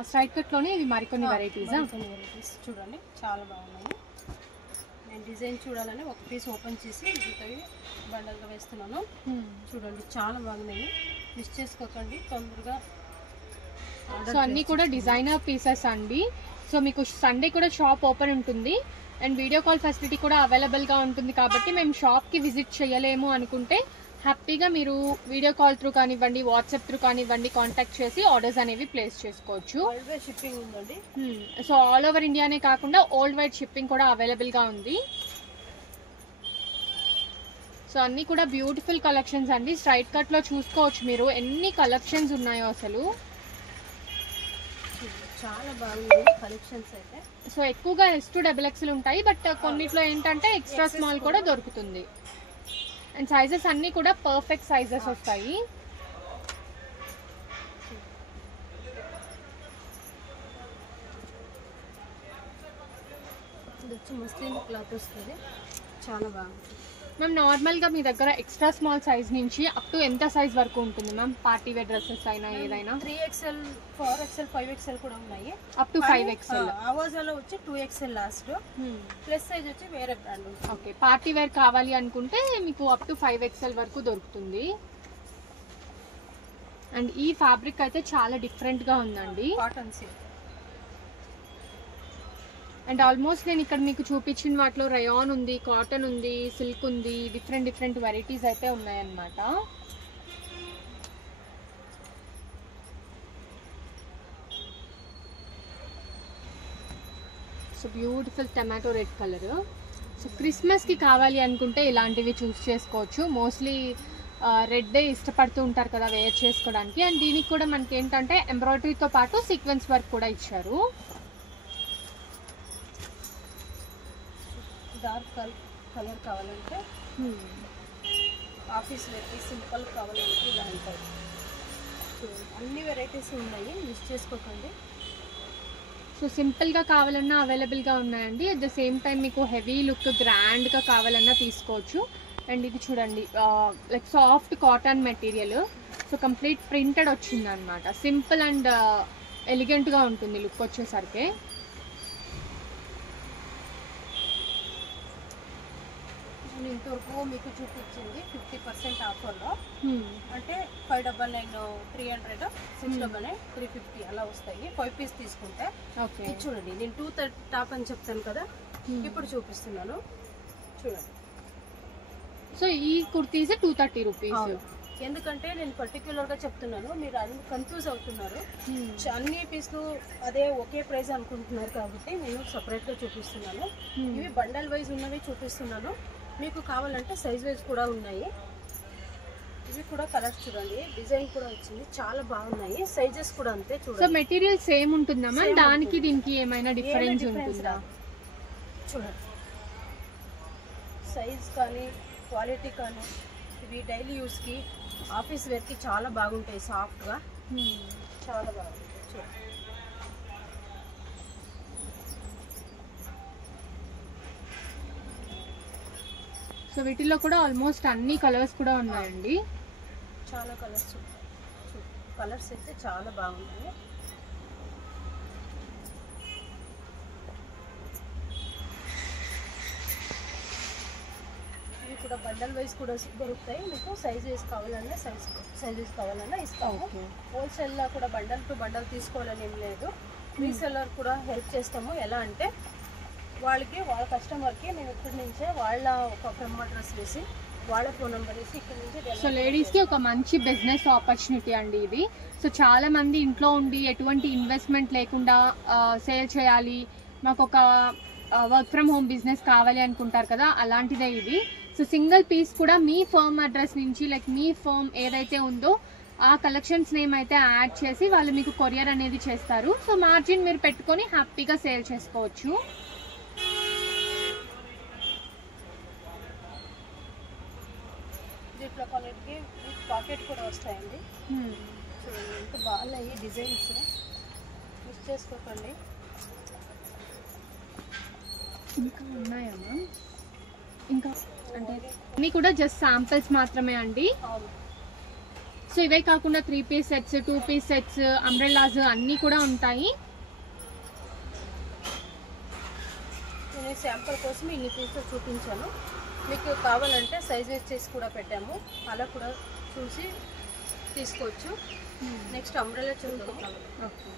Straight cut లోనే ఇవి మరికొన్ని వెరైటీస్ చూడండి, చాలా బాగున్నాయి. నేను డిజైన్ చూడాలని ఒక పీస్ ఓపెన్ చేసి మిగతావి బండల్గా వేస్తున్నాను. చూడండి, చాలా బాగున్నాయి. మిస్ చేసుకోకండి తొందరగా. సో అన్నీ కూడా డిజైనర్ పీసెస్ అండి. సో మీకు సండే కూడా షాప్ ఓపెన్ ఉంటుంది అండ్ వీడియో కాల్ ఫెసిలిటీ కూడా అవైలబుల్గా ఉంటుంది. కాబట్టి మేము షాప్కి విజిట్ చేయలేము అనుకుంటే హ్యాపీగా మీరు వీడియో కాల్ త్రూ కానివ్వండి, వాట్సాప్ త్రూ కానివ్వండి కాంటాక్ట్ చేసి ఆర్డర్స్ అనేవి ప్లేస్ చేసుకోవచ్చు. షిప్పింగ్ ఉందండి. సో ఆల్ ఓవర్ ఇండియానే కాకుండా వరల్డ్ వైడ్ షిప్పింగ్ కూడా అవైలబుల్గా ఉంది. సో అన్నీ కూడా బ్యూటిఫుల్ కలెక్షన్స్ అండి. స్ట్రైట్ కట్లో చూసుకోవచ్చు మీరు ఎన్ని కలెక్షన్స్ ఉన్నాయో అసలు. చాలా బాగున్నాయి కలెక్షన్స్ అయితే. సో ఎక్కువగా S2XXL ఉంటాయి, బట్ కొన్నిట్లో ఏంటంటే ఎక్స్ట్రా స్మాల్ కూడా దొరుకుతుంది. అండ్ సైజెస్ అన్నీ కూడా పర్ఫెక్ట్ సైజెస్ వస్తాయి. ఇది వచ్చి మస్లిన్ క్లాత్ వస్తుంది, చాలా బాగుంటుంది. మ్యామ్ నార్మల్గా మీ దగ్గర ఎక్స్ట్రా స్మాల్ సైజ్ నుంచి అప్ టు ఎంత సైజ్ వరకు ఉంటుంది మ్యామ్? పార్టీ వేర్ డ్రెస్సెస్ అయినా ఏదైనా 3XL 4XL 5XL కూడా ఉన్నాయి. Up to 5XL. ఆవాజాలో వచ్చి 2XL లాస్ట్. ప్లస్ సైజ్ వచ్చి వేరే బ్రాండ్ ఉంటుంది. ఓకే, పార్టీ వేర్ కావాలి అనుకుంటే మీకు అప్ టు 5XL వరకు దొరుకుతుంది. అండ్ ఈ ఫ్యాబ్రిక్ అయితే చాలా డిఫరెంట్గా ఉందండి. Cotton silk. అండ్ ఆల్మోస్ట్ నేను ఇక్కడ మీకు చూపించిన వాటిలో రయాన్ ఉంది, కాటన్ ఉంది, సిల్క్ ఉంది, డిఫరెంట్ వెరైటీస్ అయితే ఉన్నాయన్నమాట. So beautiful tomato red colour. So క్రిస్మస్కి కావాలి అనుకుంటే ఇలాంటివి చూస్ చేసుకోవచ్చు. మోస్ట్లీ రెడ్ ఇష్టపడుతూ ఉంటారు కదా వేర్ చేసుకోవడానికి. అండ్ దీనికి కూడా మనకి ఏంటంటే ఎంబ్రాయిడరీతో పాటు సీక్వెన్స్ వర్క్ కూడా ఇచ్చారు. డార్క్ కలర్ కావాలంటే, ఆఫీస్ వేర్కి సింపుల్ కావాలంటే ఇలా ఉంటాయి. అన్ని వెరైటీస్ ఉన్నాయి, మిస్ చేసుకోకండి. సో సింపుల్గా కావాలన్నా అవైలబుల్గా ఉన్నాయండి. అట్ ద సేమ్ టైం మీకు హెవీ లుక్ గ్రాండ్గా కావాలన్నా తీసుకోవచ్చు. అండ్ ఇది చూడండి, like soft cotton material. So complete printed వచ్చింది అనమాట. సింపుల్ అండ్ ఎలిగెంట్గా ఉంటుంది లుక్ వచ్చేసరికి. ఇంతవరకు మీకు చూపించింది 50% ఆఫర్లో. అంటే 599 300, 699 350 అలా వస్తాయి 5 పీస్ తీసుకుంటే. ఓకే, చూడండి, నేను 230 టాప్ అని చెప్తాను కదా, ఇప్పుడు చూపిస్తున్నాను చూడండి. సో ఈ కుర్తీస్ 230 రూపీస్. ఎందుకంటే నేను పర్టిక్యులర్గా చెప్తున్నాను, మీరు అందరూ కన్ఫ్యూజ్ అవుతున్నారు. అన్ని పీస్లు అదే ఒకే ప్రైస్ అనుకుంటున్నారు కాబట్టి నేను సపరేట్గా చూపిస్తున్నాను. ఇవి బండల్ వైజ్ ఉన్నవి చూపిస్తున్నాను. మీకు కావాలంటే సైజ్ వైజ్ కూడా ఉన్నాయి. ఇవి కూడా కలర్స్ చూడండి, డిజైన్ కూడా వచ్చింది, చాలా బాగున్నాయి. సైజెస్ కూడా అంతే చూడండి. సో మెటీరియల్ సేమ్ ఉంటుందా మ్యామ్? దానికి దీనికి ఏమైనా డిఫరెన్స్ ఉంటుందా? చూడండి, సైజ్ కానీ క్వాలిటీ కానీ ఇవి డైలీ యూస్కి ఆఫీస్ వేర్కి చాలా బాగుంటాయి. సాఫ్ట్గా చాలా బాగుంటాయి. చూడండి, సో వీటిల్లో కూడా ఆల్మోస్ట్ అన్ని కలర్స్ కూడా ఉన్నాయండి. చాలా కలర్స్ కలర్స్ అయితే చాలా బాగున్నాయి. ఇవి కూడా బండల్ వైజ్ కూడా దొరుకుతాయి. మీకు సైజెస్ కావాలన్నా సైజెస్ కావాలన్నా ఇస్తాము. హోల్సేల్లో కూడా బండల్ టు బండల్ తీసుకోవాలని ఏం లేదు. రీసెల్లర్ కూడా హెల్ప్ చేస్తాము. ఎలా అంటే వాళ్ళకి, వాళ్ళ కస్టమర్కి మేము ఇక్కడి నుంచే వాళ్ళ ఒక ఫ్రమ్ అడ్రస్ వేసి వాళ్ళ ఫోన్ నెంబర్ వేసి ఇక్కడ నుంచి. సో లేడీస్కి ఒక మంచి బిజినెస్ ఆపర్చునిటీ అండి ఇది. సో చాలా మంది ఇంట్లో ఉండి ఎటువంటి ఇన్వెస్ట్మెంట్ లేకుండా సేల్ చేయాలి, మాకు ఒక వర్క్ ఫ్రమ్ హోమ్ బిజినెస్ కావాలి అనుకుంటారు కదా, అలాంటిదే ఇది. సో సింగిల్ పీస్ కూడా మీ ఫర్మ్ అడ్రస్ నుంచి, లైక్ మీ ఫర్మ్ ఏదైతే ఉందో ఆ కలెక్షన్స్ నేమ్ అయితే యాడ్ చేసి వాళ్ళు మీకు కొరియర్ అనేది చేస్తారు. సో మార్జిన్ మీరు పెట్టుకొని హ్యాపీగా సేల్ చేసుకోవచ్చు. దీంట్లో కొన్నిటికి పాకెట్ కూడా వస్తాయండి. చూడండి ఎంత బాగున్నాయి డిజైన్స్, మిస్ చేసుకోకండి. ఇంకా ఉన్నాయా మ్యామ్? ఇంకా అంటే అన్నీ కూడా జస్ట్ శాంపిల్స్ మాత్రమే అండి. అవును, సో ఇవే కాకుండా 3 piece sets, 2 piece sets, umbrellas అన్నీ కూడా ఉంటాయి. నేను శాంపుల్ కోసం ఇన్ని పీసులు చూపించాను. మీకు కావాలంటే సైజ్ చేసి కూడా పెట్టాము, అలా కూడా చూసి తీసుకోవచ్చు. నెక్స్ట్ అంబ్రెల్లా చూద్దాము. ఓకే.